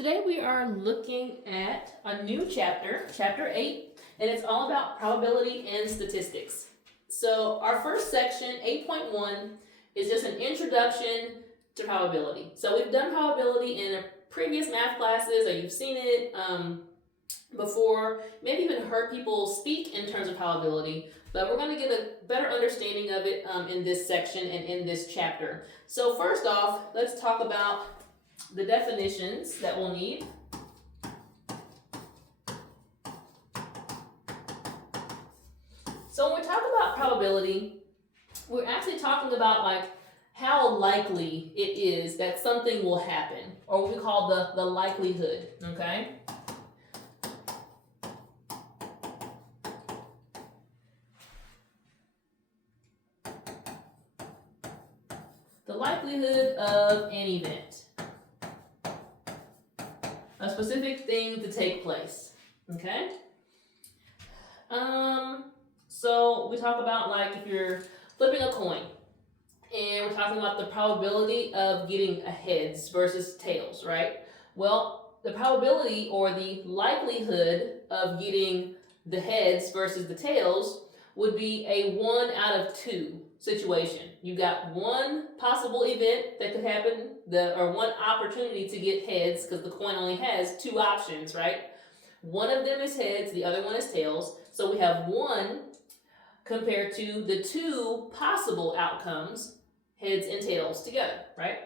Today we are looking at a new chapter, chapter 8, and it's all about probability and statistics. So our first section, 8.1, is just an introduction to probability. So we've done probability in previous math classes, or you've seen it before, maybe even heard people speak in terms of probability, but we're going to get a better understanding of it in this section and in this chapter. So first off, let's talk about the definitions that we'll need. So when we talk about probability, we're actually talking about like how likely it is that something will happen, or what we call the likelihood, okay? The likelihood of an event, a specific thing to take place, okay? So we talk about like if you're flipping a coin, and we're talking about the probability of getting a heads versus tails, right? Well, the probability or the likelihood of getting the heads versus the tails would be a 1 out of 2 situation. You got one possible event that could happen, or one opportunity to get heads, because the coin only has 2 options, right? One of them is heads, the other one is tails. So we have 1 compared to the 2 possible outcomes, heads and tails together, right?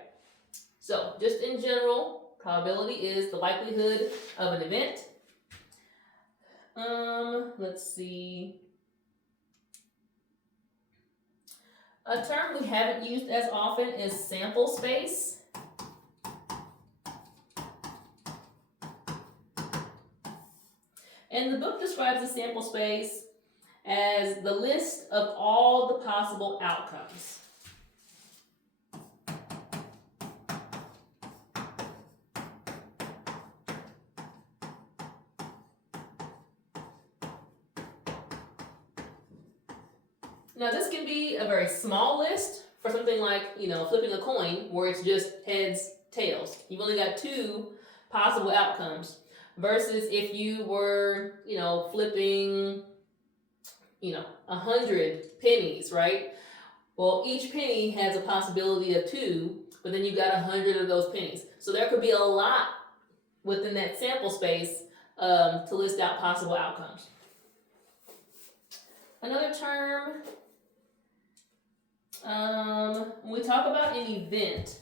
So just in general, probability is the likelihood of an event. Let's see. A term we haven't used as often is sample space. And the book describes the sample space as the list of all the possible outcomes. Now this can be a very small list for something like, flipping a coin where it's just heads, tails. You've only got 2 possible outcomes versus if you were, flipping, 100 pennies, right? Well, each penny has a possibility of 2, but then you've got 100 of those pennies. So there could be a lot within that sample space to list out possible outcomes. Another term, when we talk about an event,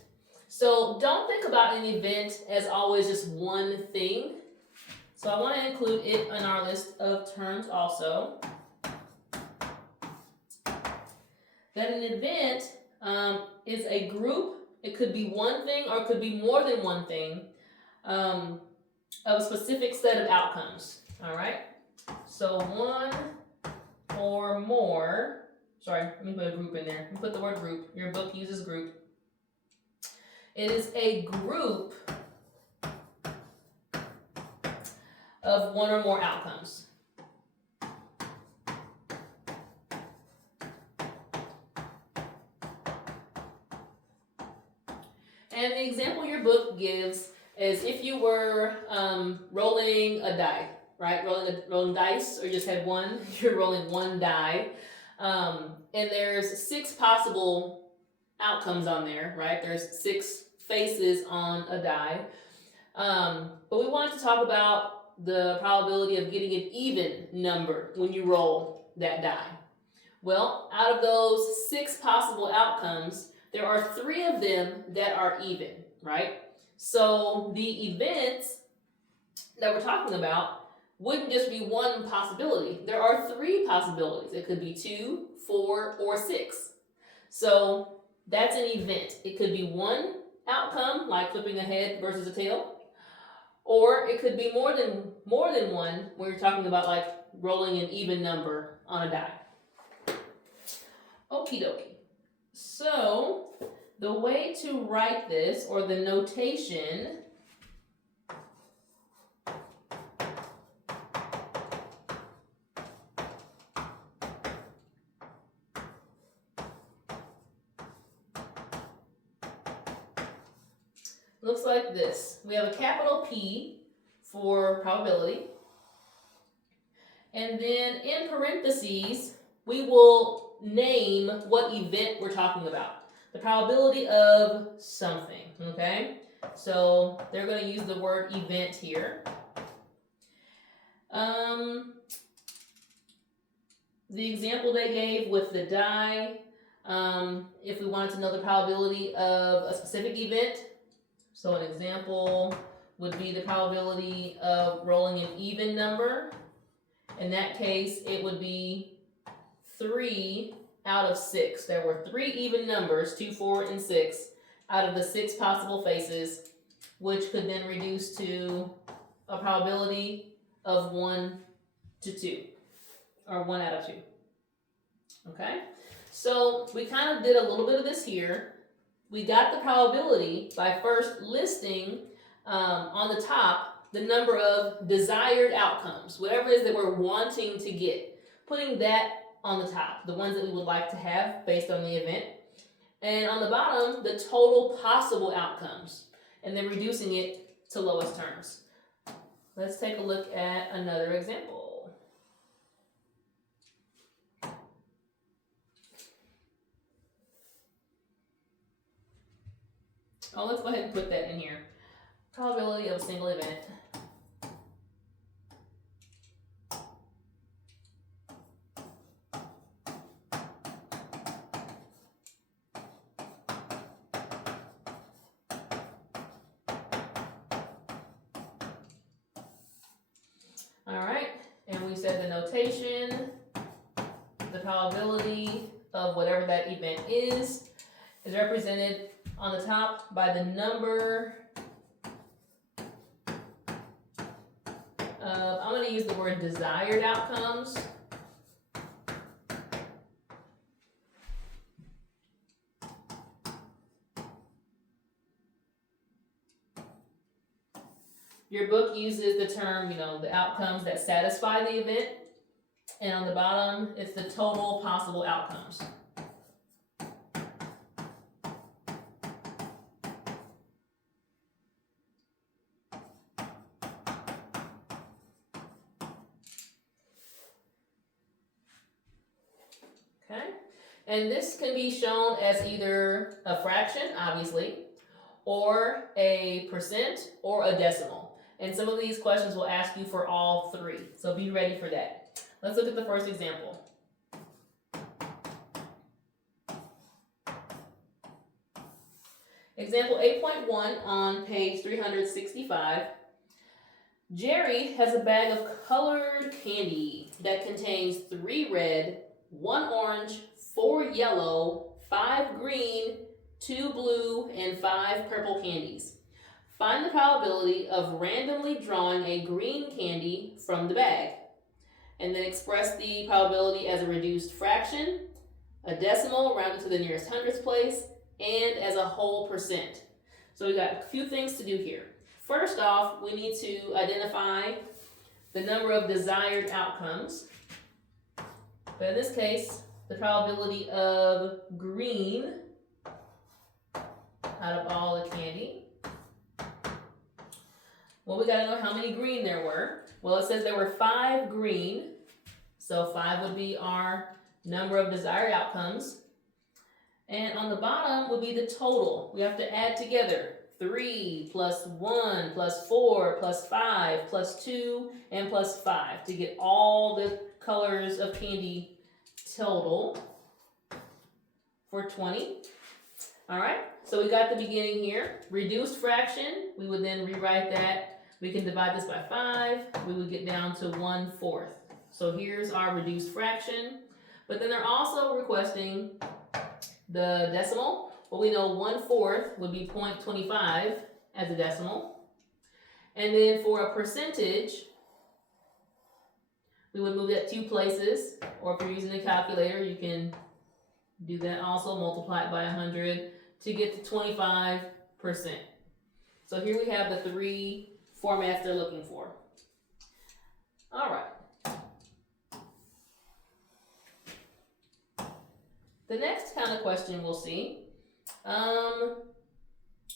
so don't think about an event as always just one thing. So I want to include it in our list of terms also. That an event is a group, it could be one thing or it could be more than one thing, of a specific set of outcomes, all right? So one or more, sorry, let me put a group in there. Let me put the word group. Your book uses group. It is a group of one or more outcomes. And the example your book gives is if you were rolling a die, right? Rolling dice, or you just had one, you're rolling one die. And there's 6 possible outcomes on there, right? There's 6 faces on a die. But we wanted to talk about the probability of getting an even number when you roll that die. Well, out of those 6 possible outcomes, there are 3 of them that are even, right? So the events that we're talking about wouldn't just be one possibility. There are 3 possibilities. It could be 2, 4, or 6. So that's an event. It could be one outcome, like flipping a head versus a tail, or it could be more than one, where you're talking about like rolling an even number on a die. Okie dokie. So the way to write this, or the notation, looks like this. We have a capital P for probability. And then in parentheses, we will name what event we're talking about. The probability of something, okay? So they're going to use the word event here. The example they gave with the die, if we wanted to know the probability of a specific event, so an example would be the probability of rolling an even number. In that case, it would be 3 out of 6. There were 3 even numbers, 2, 4, and 6, out of the 6 possible faces, which could then reduce to a probability of 1 to 2, or 1 out of 2. Okay? So we kind of did a little bit of this here. We got the probability by first listing on the top the number of desired outcomes, whatever it is that we're wanting to get, putting that on the top, the ones that we would like to have based on the event. And on the bottom, the total possible outcomes, and then reducing it to lowest terms. Let's take a look at another example. Oh, let's go ahead and put that in here. Probability of a single event. All right, and we said the notation, the probability of whatever that event is represented on the top by the number of, I'm going to use the word desired outcomes. Your book uses the term, the outcomes that satisfy the event. And on the bottom, it's the total possible outcomes. Okay? And this can be shown as either a fraction, obviously, or a percent, or a decimal. And some of these questions will ask you for all 3. So be ready for that. Let's look at the first example. Example 8.1 on page 365. Jerry has a bag of colored candy that contains 3 red, 1 orange, 4 yellow, 5 green, 2 blue, and 5 purple candies. Find the probability of randomly drawing a green candy from the bag. And then express the probability as a reduced fraction, a decimal rounded to the nearest hundredth place, and as a whole percent. So we've got a few things to do here. First off, we need to identify the number of desired outcomes. But in this case, the probability of green out of all the candy. Well, we gotta know how many green there were. Well, it says there were 5 green. So 5 would be our number of desired outcomes. And on the bottom would be the total. We have to add together 3 plus 1 plus 4 plus 5 plus 2 and plus 5 to get all the colors of candy total for 20. All right, so we got the beginning here. Reduced fraction, we would then rewrite that. We can divide this by 5. We would get down to 1/4. So here's our reduced fraction. But then they're also requesting the decimal. Well, we know 1/4 would be 0.25 as a decimal. And then for a percentage, we would move that 2 places. Or if you're using a calculator, you can do that also, multiply it by 100 to get to 25%. So here we have the 3 formats they're looking for. All right. The next kind of question we'll see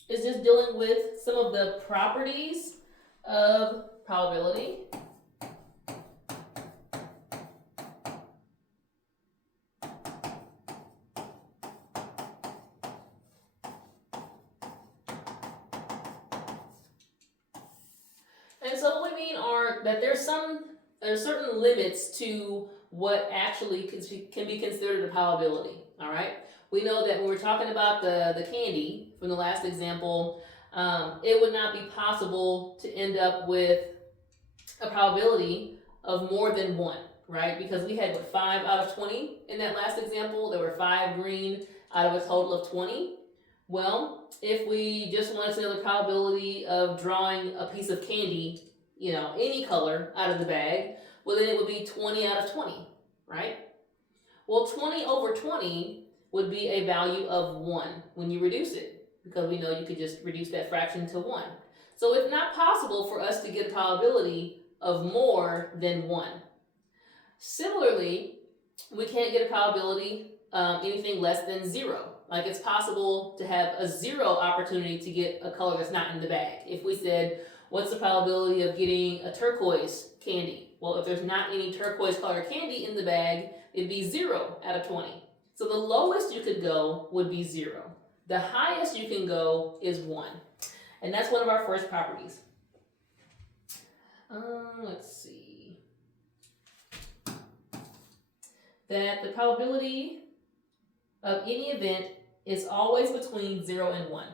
is just dealing with some of the properties of probability. And so what we mean are that there's certain limits to what actually can be considered a probability. All right. We know that when we're talking about the candy from the last example, it would not be possible to end up with a probability of more than one, right? Because we had 5 out of 20 in that last example. There were 5 green out of a total of 20. Well, if we just wanted to know the probability of drawing a piece of candy, any color out of the bag, well, then it would be 20 out of 20, right? Well, 20 over 20 would be a value of 1 when you reduce it, because we know you could just reduce that fraction to 1. So it's not possible for us to get a probability of more than 1. Similarly, we can't get a probability anything less than 0. Like, it's possible to have a 0 opportunity to get a color that's not in the bag. If we said, what's the probability of getting a turquoise candy? Well, if there's not any turquoise color candy in the bag, it'd be 0 out of 20. So the lowest you could go would be 0. The highest you can go is 1. And that's one of our first properties. Let's see. That the probability of any event is always between 0 and 1.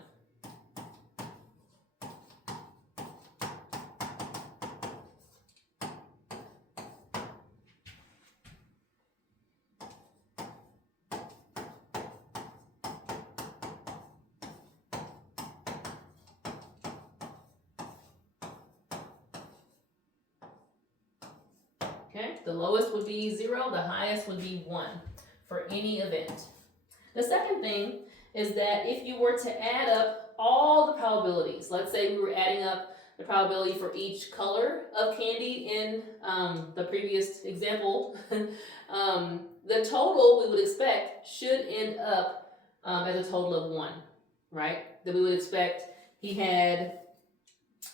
Okay, the lowest would be 0, the highest would be 1 for any event. The second thing is that if you were to add up all the probabilities, let's say we were adding up the probability for each color of candy in the previous example, the total we would expect should end up as a total of 1, right? That we would expect he had,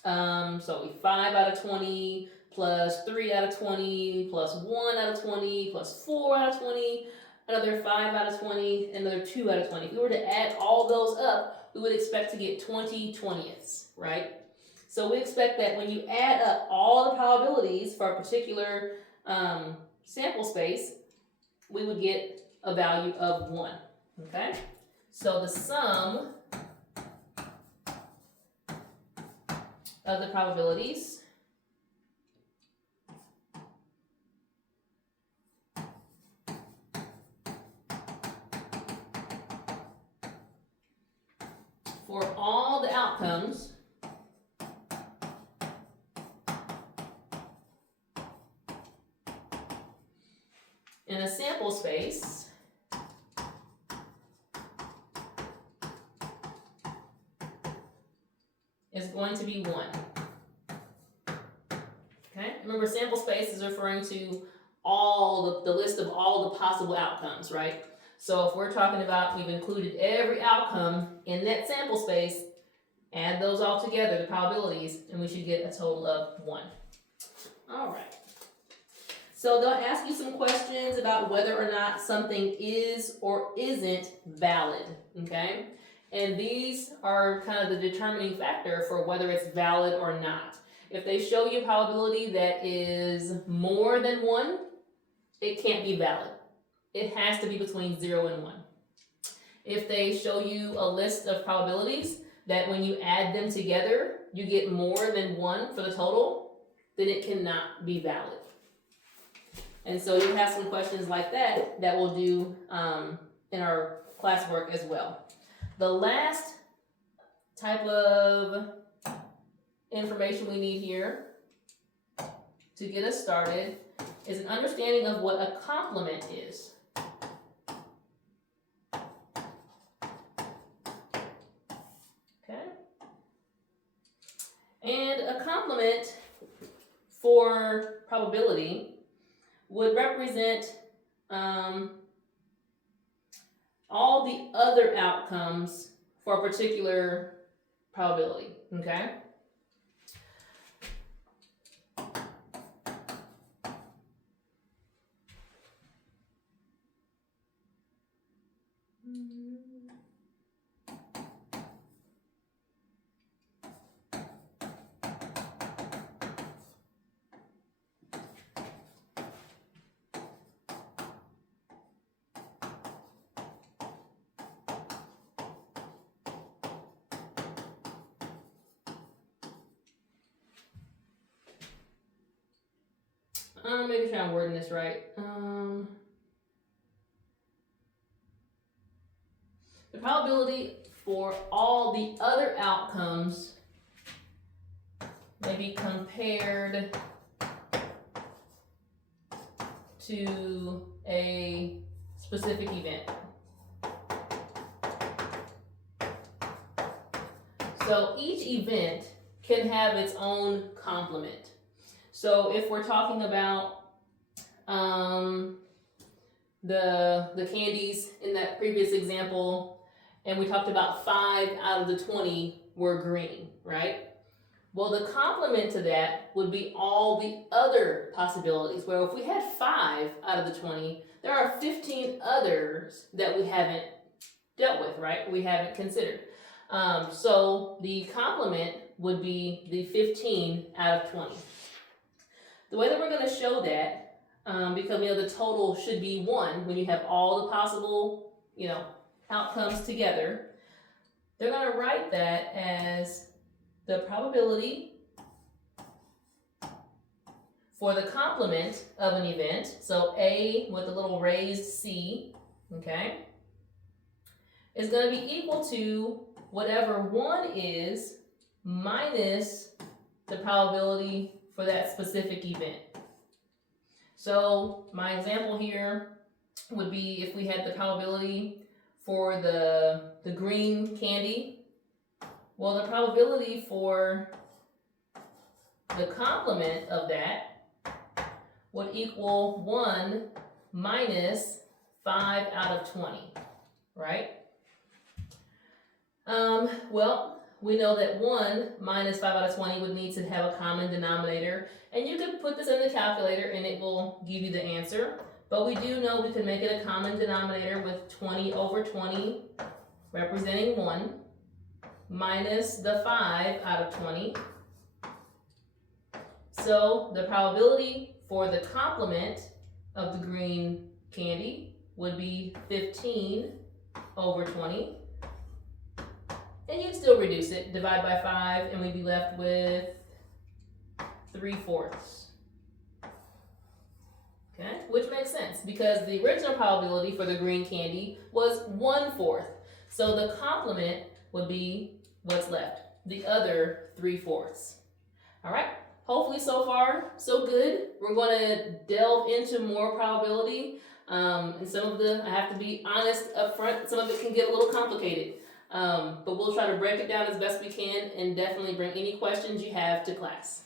5 out of 20, plus 3 out of 20, plus 1 out of 20, plus 4 out of 20, another 5 out of 20, another 2 out of 20. If we were to add all those up, we would expect to get 20 20ths, right? So we expect that when you add up all the probabilities for a particular sample space, we would get a value of 1, okay? So the sum of the probabilities for all the outcomes in a sample space is going to be 1. Okay? Remember, sample space is referring to all the list of all the possible outcomes, right? So if we're talking about we've included every outcome in that sample space, add those all together, the probabilities, and we should get a total of 1. All right. So they'll ask you some questions about whether or not something is or isn't valid, okay? And these are kind of the determining factor for whether it's valid or not. If they show you a probability that is more than 1, it can't be valid. It has to be between 0 and 1. If they show you a list of probabilities that when you add them together, you get more than 1 for the total, then it cannot be valid. And so you have some questions like that that we'll do in our classwork as well. The last type of information we need here to get us started is an understanding of what a complement is. Okay? And a complement for probability would represent all the other outcomes for a particular probability, okay? Making sure I'm wording this right. The probability for all the other outcomes may be compared to a specific event. So each event can have its own complement. So if we're talking about the candies in that previous example, and we talked about 5 out of the 20 were green, right? Well, the complement to that would be all the other possibilities. Well, if we had 5 out of the 20, there are 15 others that we haven't dealt with, right? We haven't considered. So the complement would be the 15 out of 20. The way that we're going to show that, because we know the total should be 1 when you have all the possible, outcomes together, they're going to write that as the probability for the complement of an event, so A with the little raised C, okay, is going to be equal to whatever 1 is minus the probability for that specific event. So my example here would be if we had the probability for the green candy. Well, the probability for the complement of that would equal 1 minus 5 out of 20, right? Well, we know that 1 minus 5 out of 20 would need to have a common denominator, and you could put this in the calculator and it will give you the answer. But we do know we could make it a common denominator with 20 over 20 representing 1 minus the 5 out of 20. So the probability for the complement of the green candy would be 15 over 20. And you'd still reduce it, divide by 5, and we'd be left with 3/4. Okay, which makes sense because the original probability for the green candy was 1/4. So the complement would be what's left, the other 3/4. All right, hopefully so far so good. We're going to delve into more probability. And some of I have to be honest up front, some of it can get a little complicated. But we'll try to break it down as best we can and definitely bring any questions you have to class.